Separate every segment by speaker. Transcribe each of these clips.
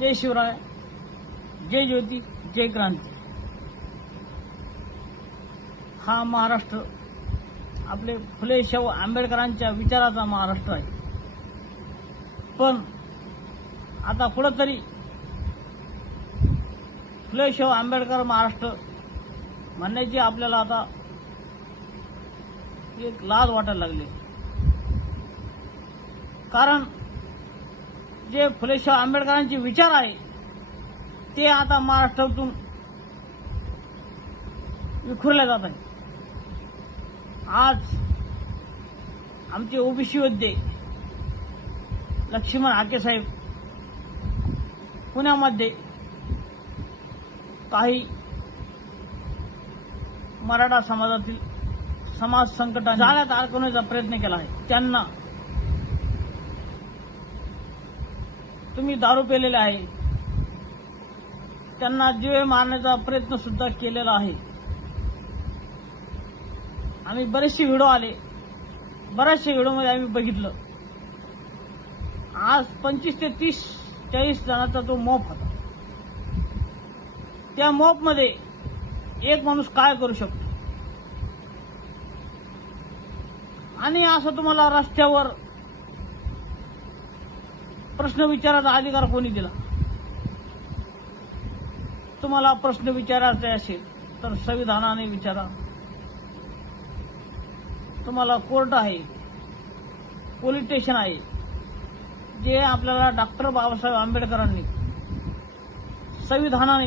Speaker 1: जय शिवराय जय ज्योती जय क्रांती. हा महाराष्ट्र आपले फुले शाहू आंबेडकरांच्या विचाराचा महाराष्ट्र आहे. पण आता कुठंतरी फुले शाहू आंबेडकर महाराष्ट्र म्हणण्याची आपल्याला आता एक लाज वाटायला लागली. कारण जे फुले आंबेडकरांचे विचार आहे ते आता महाराष्ट्रातून विखुरले जात आहे आज आमचे ओबीसी योद्धे लक्ष्मण हाके साहेब पुण्यामध्ये काही मराठा समाजातील समाज संकटात जाळ्यात अडकवण्याचा प्रयत्न केला आहे. त्यांना तुम्ही दारू पेलेले आहे. त्यांना जीवे मारण्याचा प्रयत्न सुद्धा केलेला आहे. आम्ही बरेचसे व्हिडिओ आले. बऱ्याचशा व्हिडिओमध्ये आम्ही बघितलं. आज पंचवीस ते तीस चाळीस जणांचा तो मॉप होता. त्या मॉपमध्ये एक माणूस काय करू शकतो? आणि असं तुम्हाला रस्त्यावर प्रश्न विचारायचा अधिकार कोणी दिला? तुम्हाला प्रश्न विचारायचे असेल तर संविधानाने विचारा. तुम्हाला कोर्ट आहे पोलीस स्टेशन आहे जे आपल्याला डॉक्टर बाबासाहेब आंबेडकरांनी संविधानाने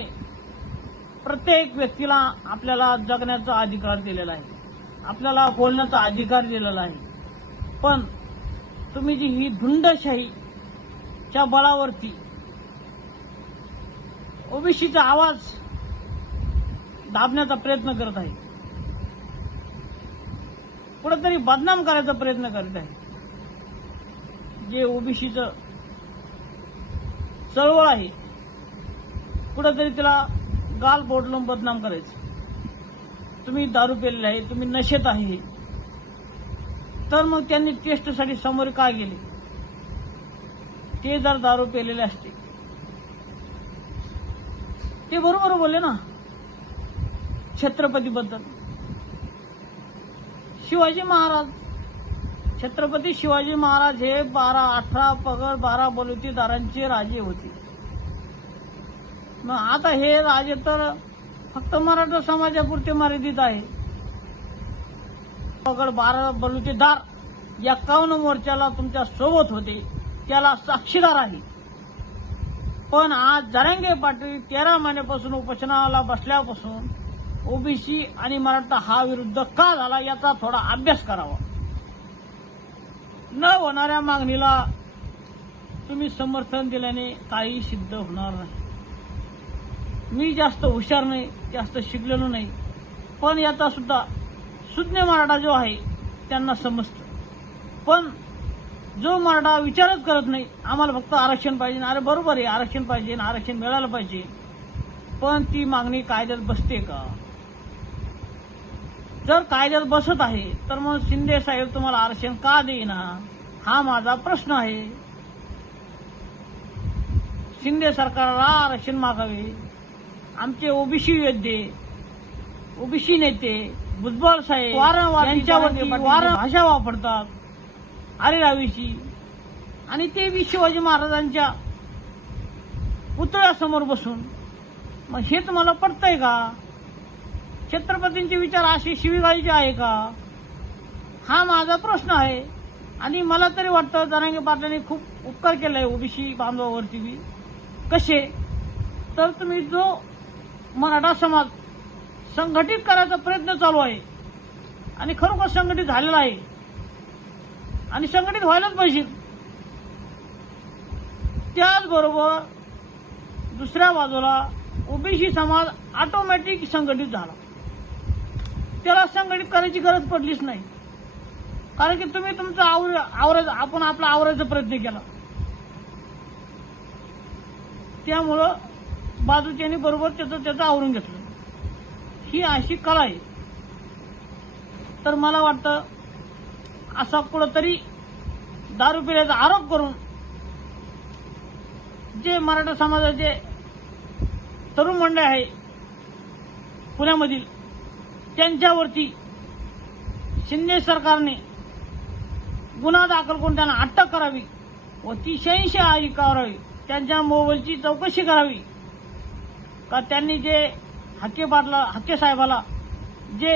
Speaker 1: प्रत्येक व्यक्तीला आपल्याला जगण्याचा अधिकार दिलेला आहे. आपल्याला बोलण्याचा अधिकार दिलेला आहे. पण तुम्ही जी ही धुंडशाही च्या बळावरती. ओबीसीचा आवाज दाबण्याचा प्रयत्न करत आहे. कुठंतरी बदनाम करायचा प्रयत्न करत आहे. जे ओबीसीचं चळवळ आहे कुठंतरी तिला गाल बोटलून बदनाम करायचं. तुम्ही दारू पेलेले आहे तुम्ही नशेत आहे. तर मग त्यांनी टेस्टसाठी समोर काय गेले? ते जर दारू पेलेले असते. ते बरोबर बोलले ना? छत्रपतीबद्दल. शिवाजी महाराज छत्रपती शिवाजी महाराज हे बारा अठरा पगड बारा बलुतेदारांचे राजे होते. मग आता हे राजे तर फक्त मराठा समाजापुरते मर्यादित आहे. पगड बारा बलुतेदार एकावन्न मोर्चाला तुमच्यासोबत होते? त्याला साक्षीदार आहे. पण आज जरांगे पाटील तेरा महिन्यापासून उपोषणाला बसल्यापासून ओबीसी आणि मराठा हा विरुद्ध का झाला याचा थोडा अभ्यास करावा. न होणाऱ्या मागणीला तुम्ही समर्थन दिल्याने काही सिद्ध होणार नाही. मी जास्त हुशार नाही जास्त शिकलेलो नाही पण याचा सुद्धा सुज्ञ मराठा जो आहे त्यांना समजतं. पण जो मराठा विचारच करत नाही आम्हाला फक्त आरक्षण पाहिजे. अरे बरोबर आहे आरक्षण पाहिजे आरक्षण मिळालं पाहिजे. पण ती मागणी कायद्यात बसते का? जर कायद्यात बसत आहे तर मग शिंदे साहेब तुम्हाला आरक्षण का देईना? हा माझा प्रश्न आहे. शिंदे सरकारला आरक्षण मागावे. आमचे ओबीसी योद्धे ओबीसी नेते भुजबळ साहेब वारंवार यांच्यावरती वारं भाषा वापरतात. आरेरावीची आणि ते बी शिवाजी महाराजांच्या पुतळ्यासमोर बसून. मग हे तुम्हाला पटतंय का? छत्रपतींचे विचार असे शिवीगाळीचे आहे का? हा माझा प्रश्न आहे. आणि मला तरी वाटतं जनांगे पाटलांनी खूप उपकार केलाय ओबीसी बांधवावरती बी. कसे? तर तुम्ही जो मराठा समाज संघटित करायचा प्रयत्न चालू आहे आणि खरोखर संघटित झालेला आहे आणि संघटित व्हायलाच पाहिजे. त्याचबरोबर दुसऱ्या बाजूला ओबीसी समाज ऑटोमॅटिक संघटित झाला. त्याला संघटित करायची गरज पडलीच नाही. कारण की तुम्ही तुमचं आवर आवराज आपण आपला आवरायचा प्रयत्न केला. त्यामुळं बाजूच्यानी बरोबर त्याचं त्याचं आवरून घेतलं. ही अशी कला आहे. तर मला वाटतं असा कुठंतरी दारू पिण्याचा आरोप करून जे मराठा समाजाचे तरुण मंडळ आहे पुण्यामधील त्यांच्यावरती शिंदे सरकारने गुन्हा दाखल करून त्यांना अटक करावी व ती शहाऐंशी आधी करावी त्यांच्या मोबाईलची चौकशी करावी. का त्यांनी जे हक्के पाटला हक्के साहेबाला जे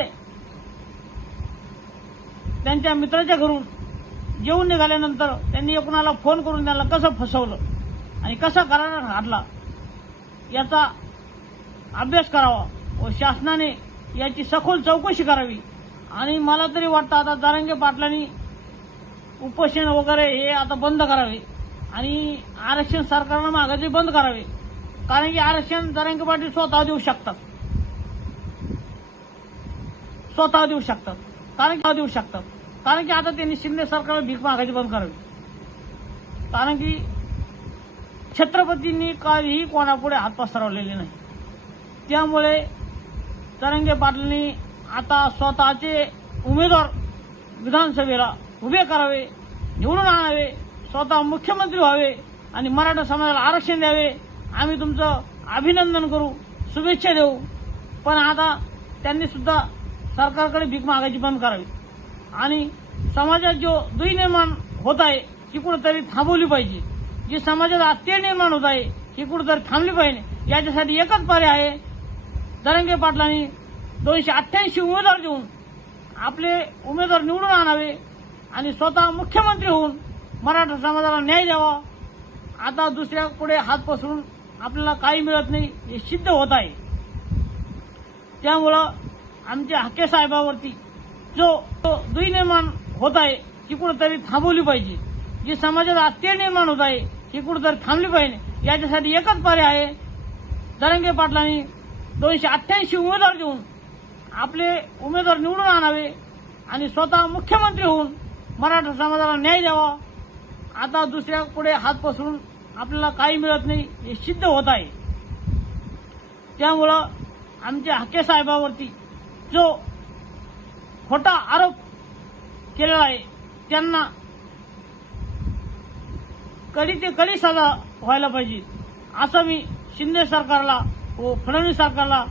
Speaker 1: त्यांच्या मित्राच्या घरून जेवून निघाल्यानंतर त्यांनी एकूणाला फोन करून त्यांना कसं फसवलं आणि कसा करार हाडला याचा अभ्यास करावा व शासनाने याची सखोल चौकशी करावी. आणि मला तरी वाटतं आता दारंगे पाटलांनी उपोषण वगैरे हे आता बंद करावे आणि आरक्षण सरकारनं मागायचे बंद करावे. कारण की आरक्षण दारंगे पाटील स्वतः देऊ शकतात. स्वतः देऊ शकतात. कारण की देऊ शकतात. कारण की आता त्यांनी शिंदे सरकारला भीक मागायची बंद करावी. कारण की छत्रपतींनी काहीही कोणापुढे हात पसरवलेले नाही. त्यामुळे तरंगे पाटलांनी आता स्वतःचे उमेदवार विधानसभेला उभे करावे निवडून आणावे स्वतः मुख्यमंत्री व्हावे आणि मराठा समाजाला आरक्षण द्यावे. आम्ही तुमचं अभिनंदन करू शुभेच्छा देऊ. पण आता त्यांनी सुद्धा सरकारकडे भीक मागायची बंद करावी. आणि समाजात जो दुई निर्माण होत आहे ती कुठेतरी थांबवली पाहिजे. जी समाजात आत्य निर्माण होत आहे ही कुठेतरी थांबली पाहिजे. याच्यासाठी एकच पर्याय आहे दरंगे पाटलांनी दोनशे अठ्ठ्याऐंशी उमेदवार देऊन आपले उमेदवार निवडून आणावे आणि स्वतः मुख्यमंत्री होऊन मराठा समाजाला न्याय द्यावा. आता दुसऱ्या पुढे हात पसरून आपल्याला काही मिळत नाही हे सिद्ध होत आहे. त्यामुळं आमच्या हक्के साहेबावरती जो दुई निर्माण होत आहे ती कुठेतरी थांबवली पाहिजे. जी समाजात आत्य निर्माण होत आहे ही कुठेतरी थांबली पाहिजे. याच्यासाठी एकच पर्याय आहे दरंगे पाटलांनी दोनशे अठ्ठ्याऐंशी उमेदवार देऊन आपले उमेदवार निवडून आणावे आणि स्वतः मुख्यमंत्री होऊन मराठा समाजाला न्याय द्यावा. आता दुसऱ्या पुढे हात पसरून आपल्याला काही मिळत नाही हे सिद्ध होत आहे. त्यामुळं आमच्या हके साहेबावरती जो खोटा आरोप केलेला आहे. त्यांना कडी ते कडी सजा व्हायला पाहिजे. असं मी शिंदे सरकारला व फडणवीस सरकारला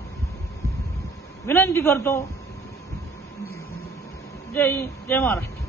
Speaker 1: विनंती करतो. जय जय महाराष्ट्र.